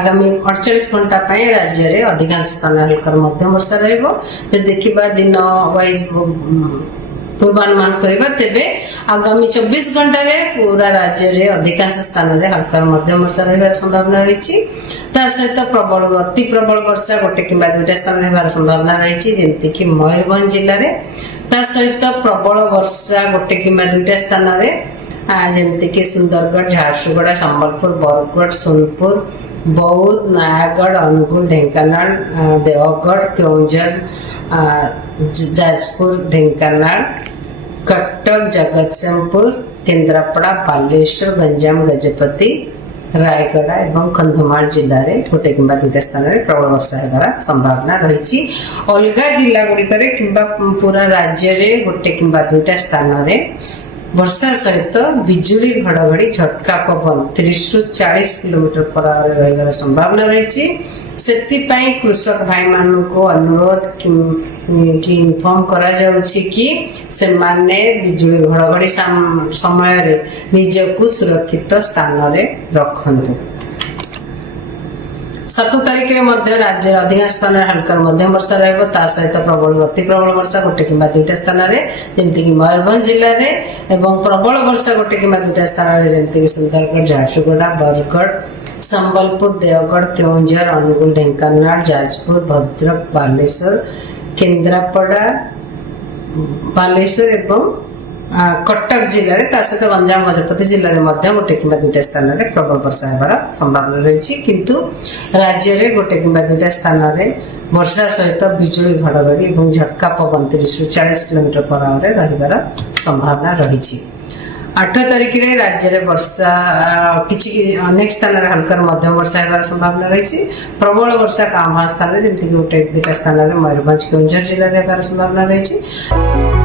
आगामी 48 घंटा राज्य में अधिकांश स्थान हल्का मध्यम वर्षा देखा दिन वाइज पूर्वानुमान करबा तेबे आगामी 24 घंटा रे पूरा राज्य रे अधिकांश स्थान रे हल्का मध्यम वर्षा रहबार संभावना रही ता सहित प्रबल अति प्रबल वर्षा गोटे किंबा दुटा स्थान रहबार संभावना रही जेमति कि मयूरभंज जिल्ला रे ता सहित प्रबल वर्षा गोटे किंबा दुटा स्थान रे जेमति कि सुंदरगढ़ झारसुगुड़ा संबलपुर बरगढ़ सोनपुर बौद्ध नयागढ़ अनुगुल ढेंकानाल देवगढ़ केउंझर जाजपुर ढेंकानाल कटक जगतसिंहपुर केन्द्रापड़ा बालेश्वर गंजाम गजपति रायगढ़ एवं कंधमाल जिले में गोटे कि दुटा स्थान में प्रबल वर्षा होगार संभावना रही अलग जिला गुड़िक पूरा राज्य में गोटे कि दुटा स्थान में वर्षा सहित बिजुली घड़घड़ी झटका पवन 30 रु 40 किलोमीटर पर आवर रहिबार संभावना रही सेतिपाई कृषक भाई मानू को अनुरोध कि इनफॉर्म करा जाउछि कि से माने बिजुली घड़घड़ी समय रे निजको सुरक्षित स्थान रे रखंतु 7 तारिख रे मध्य राज्य अधिकांश स्थान हल्का मध्यम वर्षा रहबो ता सहित प्रबल अति प्रबल वर्षा गोटे किंबा दुटा स्थान रे जेमति कि मयूरभंज जिल्ला रे एवं प्रबल वर्षा गोटे किंबा दुटा स्थान रे जेमति कि सुंदरगढ़ झारसुगुड़ा बरगढ़ संबलपुर देवगढ़ केउंझर अनुगुल ढेंकानाल जाजपुर भद्रक बालेश्वर केन्द्रापड़ा बालेश्वर एवं कटक जिले में सहित गंजाम गजपति जिले में गोटे कि दुटा स्थान में प्रबल वर्षा होगार संभावना रही किंतु राज्य में गोटे कि दुटा स्थान में वर्षा सहित बिजुली घड़घड़ी और झटका पवन 30 रु 40 किलोमीटर पर आवर रहिबार संभावना रही 8 तारिख रे राज्य में वर्षा किछि अनेक स्थान में हल्का मध्यम वर्षा होगार संभावना रही प्रबल वर्षा काम स्थान जमीक गोटे दुटा स्थान में मयूरभंज केउंझर जिले में होगार संभावना रही।